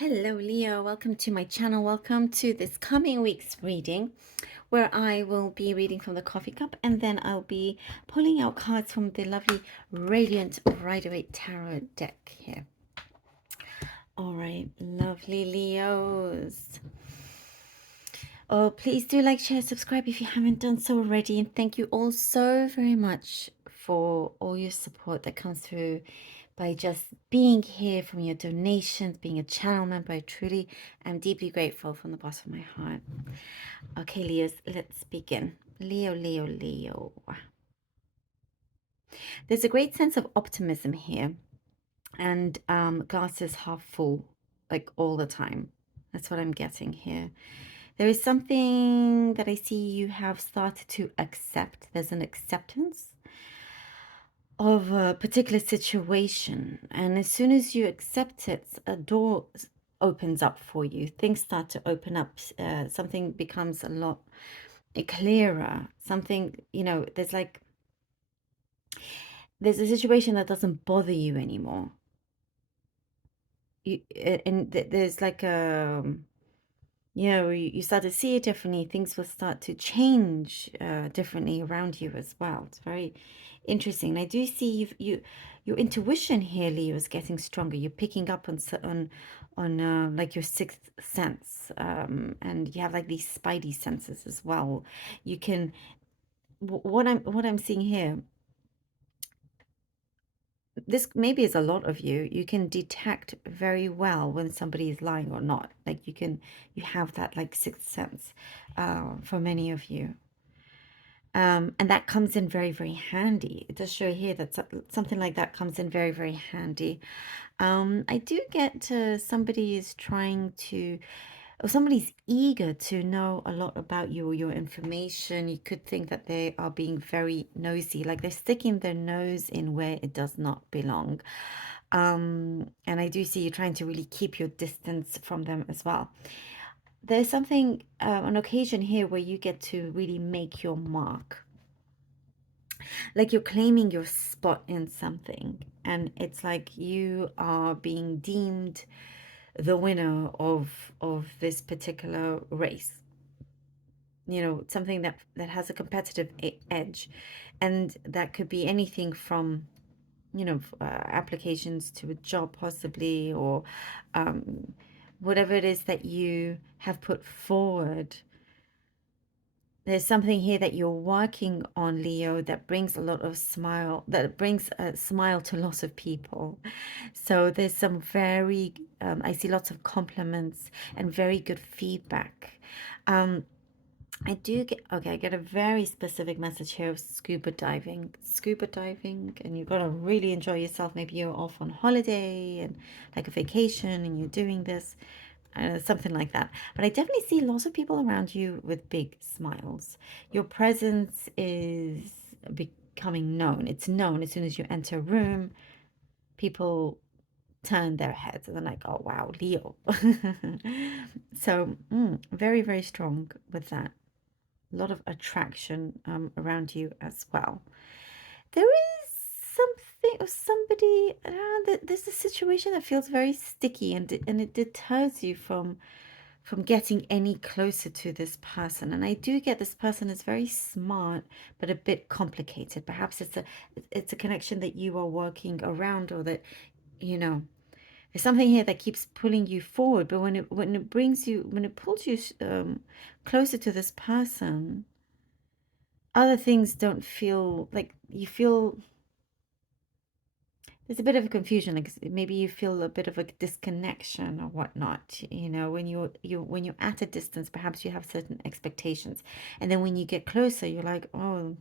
Hello, Leo. Welcome to my channel. Welcome to this coming week's reading, where I will be reading from the coffee cup and then I'll be pulling out cards from the lovely Radiant Rider-Waite Tarot deck here. All right, lovely Leos. Oh, please do like, share, subscribe if you haven't done so already. And thank you all so very much for all your support that comes through by just being here, from your donations, being a channel member. I truly am deeply grateful from the bottom of my heart. Okay, Leos, let's begin. Leo, Leo, Leo. There's a great sense of optimism here, and glass is half full, like all the time. That's what I'm getting here. There is something that I see you have started to accept. There's an acceptance of a particular situation, and as soon as you accept it, a door opens up for you. Things start to open up. Something becomes a lot clearer. Something, there's a situation that doesn't bother you anymore. There's like a you start to see it differently. Things will start to change differently around you as well. It's very interesting. And I do see your intuition here, Leo, is getting stronger. You're picking up on like your sixth sense, and you have like these spidey senses as well. You can what I'm seeing here. This maybe is a lot of you. You can detect very well when somebody is lying or not. Like you have that like sixth sense for many of you. And that comes in very, very handy. It does show here that something like that comes in very, very handy. I do get somebody is trying to, or somebody's eager to know a lot about you or your information. You could think that they are being very nosy, like they're sticking their nose in where it does not belong. And I do see you trying to really keep your distance from them as well. There's something, an occasion here where you get to really make your mark. Like you're claiming your spot in something, and it's like you are being deemed the winner of this particular race. Something that has a competitive edge, and that could be anything from applications to a job possibly, or whatever it is that you have put forward. There's something here that you're working on, Leo, that brings a lot of that brings a smile to lots of people. So there's some very, I see lots of compliments and very good feedback. I do get, okay, I get a very specific message here of scuba diving. Scuba diving, and you've got to really enjoy yourself. Maybe you're off on holiday and like a vacation and you're doing this. Something like that. But I definitely see lots of people around you with big smiles. Your presence is becoming known. It's known as soon as you enter a room. People turn their heads and they're like, oh, wow, Leo. So very, very strong with that. A lot of attraction around you as well. There is something or somebody there's a situation that feels very sticky, and it deters you from getting any closer to this person. And I do get this person is very smart but a bit complicated. Perhaps it's a connection that you are working around, or that there's something here that keeps pulling you forward, but when it pulls you closer to this person, other things don't feel like you feel. There's a bit of a confusion, like maybe you feel a bit of a disconnection or whatnot. When you're at a distance, perhaps you have certain expectations, and then when you get closer, you're like, oh,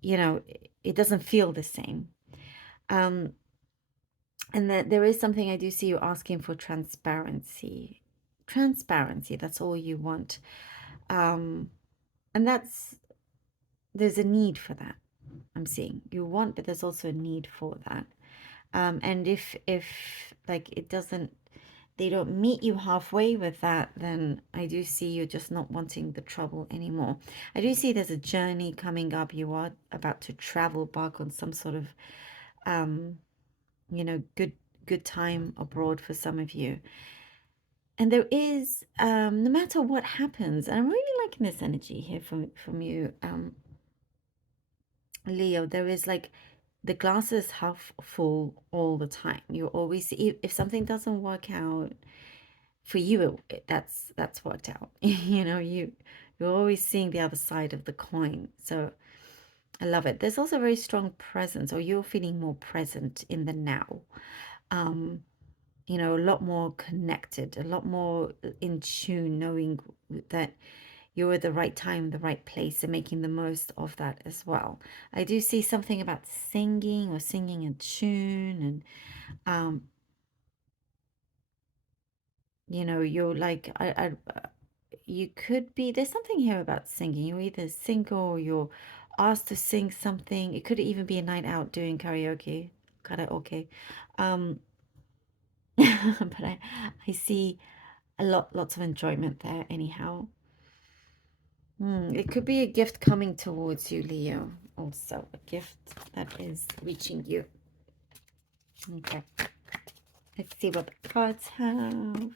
it doesn't feel the same. And that there is something I do see you asking for: transparency. Transparency. That's all you want, and there's a need for that. I'm seeing you want, but there's also a need for that. And if like they don't meet you halfway with that, then I do see you just not wanting the trouble anymore. I do see there's a journey coming up. You are about to travel back on some sort of good time abroad for some of you. And there is, no matter what happens, and I'm really liking this energy here from you, Leo, there is like the glass is half full all the time. You always, if something doesn't work out for you, that's worked out. You know, you're always seeing the other side of the coin. So I love it. There's also a very strong presence, or you're feeling more present in the now. Um, you know, a lot more connected, a lot more in tune, knowing that you're at the right time, the right place, and making the most of that as well. I do see something about singing or singing a tune, and um, you know, you're like, you could be, there's something here about singing. You either sing or you're asked to sing something. It could even be a night out doing karaoke. Um, but I see lots of enjoyment there anyhow. It could be a gift coming towards you, Leo. Also, a gift that is reaching you. Okay. Let's see what the cards have.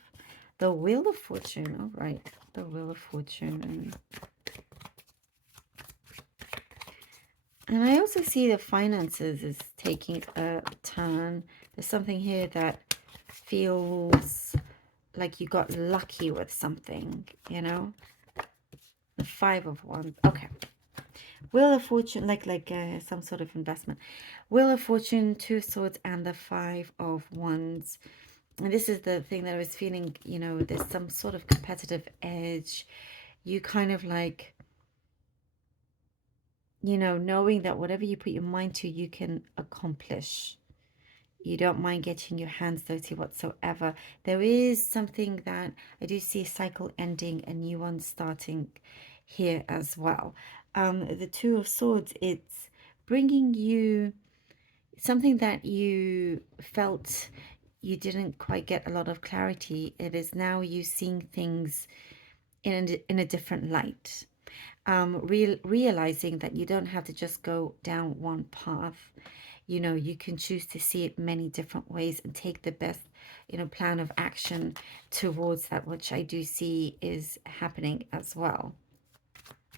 The Wheel of Fortune. All right. The Wheel of Fortune. And I also see the finances is taking a turn. There's something here that feels like you got lucky with something, you know? The Five of Wands. Okay. Wheel of Fortune, like some sort of investment. Wheel of Fortune, Two of Swords, and the Five of Wands. And this is the thing that I was feeling, you know, there's some sort of competitive edge. You kind of like, you know, knowing that whatever you put your mind to, you can accomplish. You don't mind getting your hands dirty whatsoever. There is something that I do see, a cycle ending, a new one starting here as well. The Two of Swords, it's bringing you something that you felt you didn't quite get a lot of clarity. It is now you seeing things in a different light. Realizing that you don't have to just go down one path. You know, you can choose to see it many different ways and take the best, you know, plan of action towards that, which I do see is happening as well.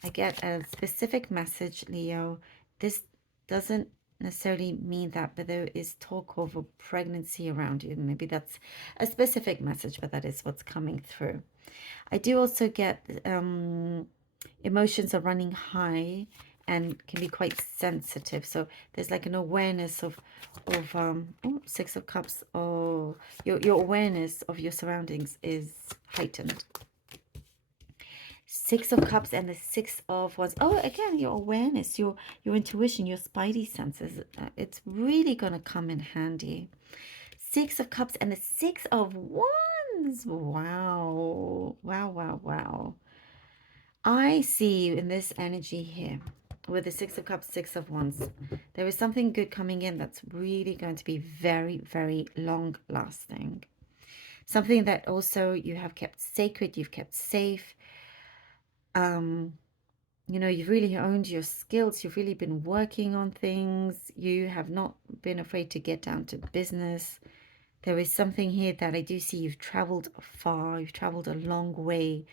I get a specific message, Leo. This doesn't necessarily mean that, but there is talk of a pregnancy around you. Maybe that's a specific message, but that is what's coming through. I do also get emotions are running high and can be quite sensitive. So there's like an awareness of Six of Cups, or your awareness of your surroundings is heightened. Six of Cups and the Six of Wands. Oh, again, your awareness, your intuition, your spidey senses. It's really going to come in handy. Six of Cups and the Six of Wands. Wow. Wow, wow, wow. I see you in this energy here with the Six of Cups, Six of Wands. There is something good coming in that's really going to be very, very long lasting. Something that also you have kept sacred, you've kept safe. You know, you've really owned your skills. You've really been working on things. You have not been afraid to get down to business. There is something here that I do see you've traveled far. You've traveled a long way.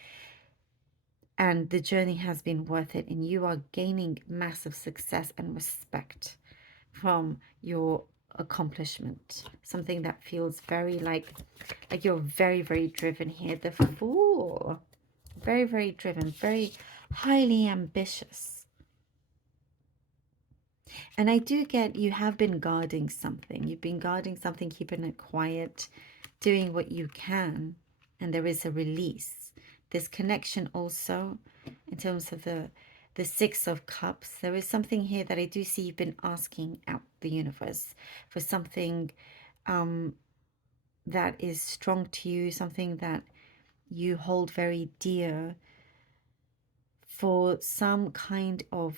And the journey has been worth it. And you are gaining massive success and respect from your accomplishment. Something that feels very like you're very, very driven here. The Fool. Very, very driven. Very highly ambitious. And I do get you have been guarding something. You've been guarding something, keeping it quiet, doing what you can. And there is a release. This connection also, in terms of the Six of Cups, there is something here that I do see you've been asking out the universe for something that is strong to you, something that you hold very dear, for some kind of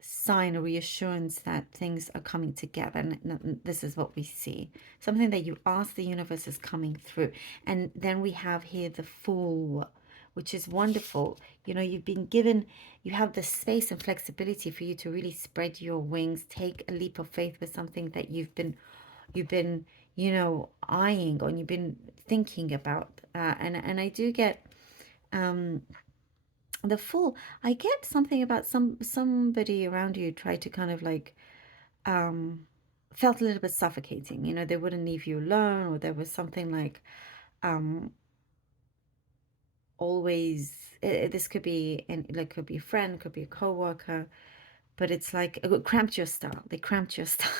sign or reassurance that things are coming together. And this is what we see. Something that you ask the universe is coming through. And then we have here the Fool, which is wonderful. You know, you've been given, you have the space and flexibility for you to really spread your wings, take a leap of faith with something that you've been, you know, eyeing on, you've been thinking about. And I do get um, the Fool. I get something about somebody around you tried to kind of like um, felt a little bit suffocating. You know, they wouldn't leave you alone, or there was something like um, always. This could be, and like could be a friend, could be a coworker, but it's like cramped your style. They cramped your style.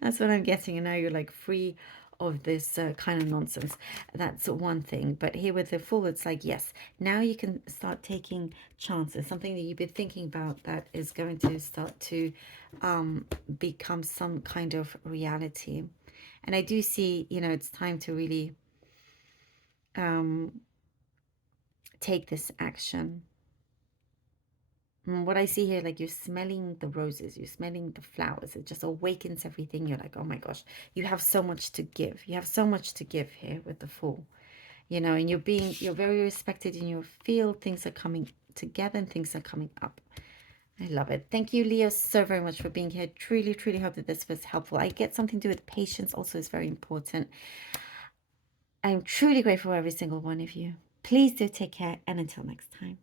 That's what I'm getting. And now you're like free of this kind of nonsense. That's one thing. But here with the Fool, it's like, yes, now you can start taking chances. Something that you've been thinking about that is going to start to become some kind of reality. And I do see, you know, it's time to really um, take this action. What I see here, like you're smelling the roses, you're smelling the flowers. It just awakens everything. You're like, oh my gosh, you have so much to give. You have so much to give here with the Fool, you know, and you're very respected in your field. Things are coming together and things are coming up. I love it. Thank you, Leo, so very much for being here. Truly, truly hope that this was helpful. I get something to do with patience also is very important. I'm truly grateful for every single one of you. Please do take care, and until next time.